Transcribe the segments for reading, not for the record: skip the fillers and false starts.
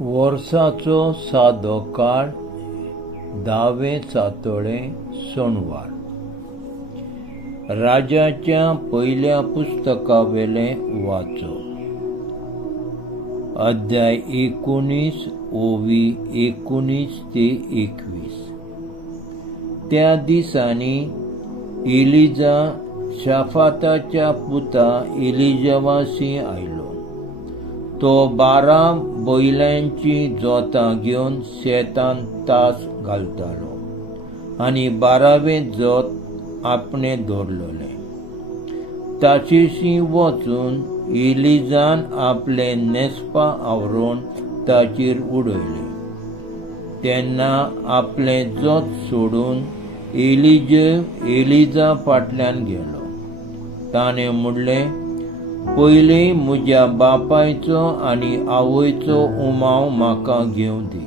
वर्साचो सादो काळ 10वें सातोळें सोणवार. राजाच्या पयल्या पुस्तकावेलें वाचो. अध्याय 19 ओवी 19 ते 21. त्या दिसांनी एलिजा शाफाताच्या पुता एलिजावासी आयलो. तो 12 बैलांची जोतां घेवन शेतान तास घालतालो आनी 12वें जोत आपणे दवरलोले. ताचेशी वचून एलिजान आपले नेस्पां आवरून ताचेर उडयले. तेन्ना आपले जोत सोडून एलिजा फाटल्यान गेलो. ताणें म्हणलें, पयलीं म्हज्या बापायचो आनी आवयचो उमाव म्हाका घेवं दी,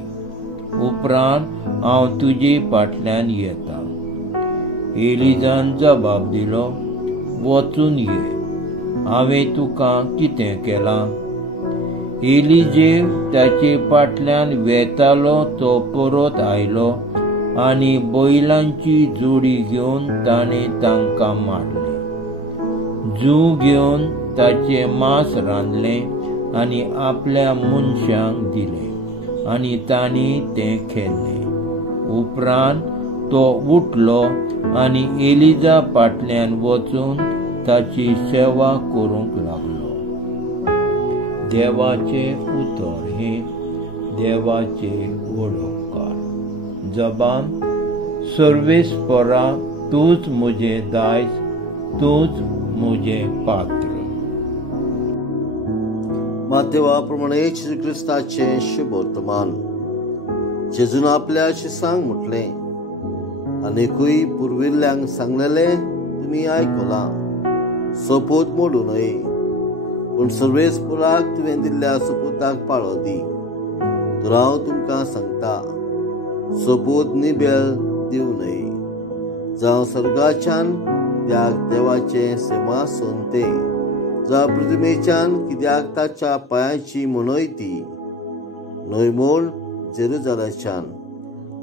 उपरांत हांव तुजे फाटल्यान येता. एलिजान जबाब दिलो, वचून ये, हांवें तुका कितें केलां? एलिजेव ताचे फाटल्यान वेतालो तो परत आयलो आनी बैलांची जोडी घेवन ताणें तांकां मारले. जूं घेवन ताचे मांस रांदलें आनी आपल्या मनशांक दिलें आनी तांणी तें खेल्लें. उपरांत तो उठलो आनी एलिजा फाटल्यान वचून ताची सेवा करूंक लागलो. देवाचे उतर हे देवाचे वडोवकार. जबान, सर्वेस्परा, तूंच म्हजें दायज, तूंच म्हजें पात्र. मातेवाप्रमाणे जेजू क्रिस्ताचें शुभ वर्तमान. जेजून आपल्या शिसांक म्हटलें, आनीकूय पुर्विल्ल्यांक सांगलेलें तुमी आयकलां, सोपूत मोडूं न्हय, पूण सर्वेस्पराक तुवें दिल्ल्या सोपुताक पाळो दी. तर हांव तुमकां सांगता, सोपूत निबेल दिवं न्हय. जावं स्वर्गाच्यान कित्याक देवाचें सिंहासन तें, जावं पृथ्वीच्यान कित्याक ताच्या पांयाची मनोयती, न्हय म्हूण जेरुजालेमच्यान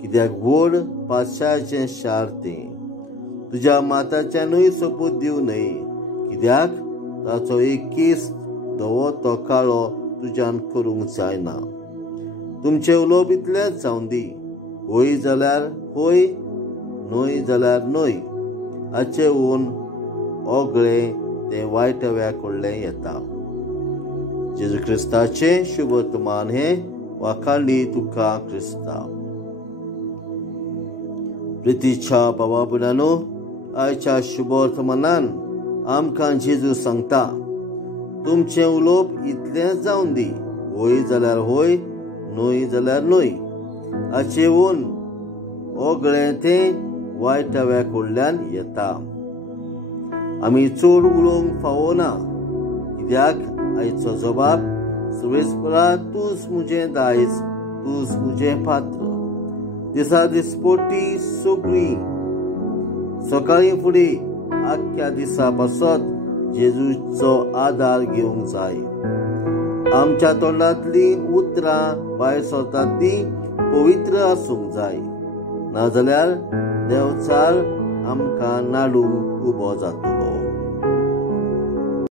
कित्याक व्हड पातशाळाचें शार तें. तुज्या माताच्यानूय सोपूत दिवं न्हय, कित्याक ताचो एक केस धवो तो काळो तुज्यान करूंक जायना. तुमचें उलोवप इतलेंच जावं दी, होय जाल्यार होय, न्हय जाल्यार न्हय. हाचे ओन ओगळें तें वायटव्या कडलें येता. जेजू क्रिस्ताचें शुभ वर्तमान हें वाखाणली तुका क्रिस्तांव. प्रितीच्या बाबा भयणांनो, आयच्या शुभ वर्तमानान आमकां जेजू सांगता, तुमचें उलोवप इतलेंच जावं दी, होय जाल्यार होय, न्हय जाल्यार न्हय. हाचे ओन ओगळें तें वायटव्या कडल्यान येता. आमी चड उलोवंक फावना, कित्याक आयचो जबाब सर्वेस्परा, तूंच म्हजें दायज, तूंच म्हजें पात्र. दिसा दिसपोटी सगळीं सकाळीं फुडें आख्या दिसा पासत जेजूचो आदार घेवंक जाय. आमच्या तोंडांतलीं उतरां भायर सरतात तीं पवित्र आसूंक जाय, नाजाल्यार देवचार आमकां नाडूंक उबो जाता.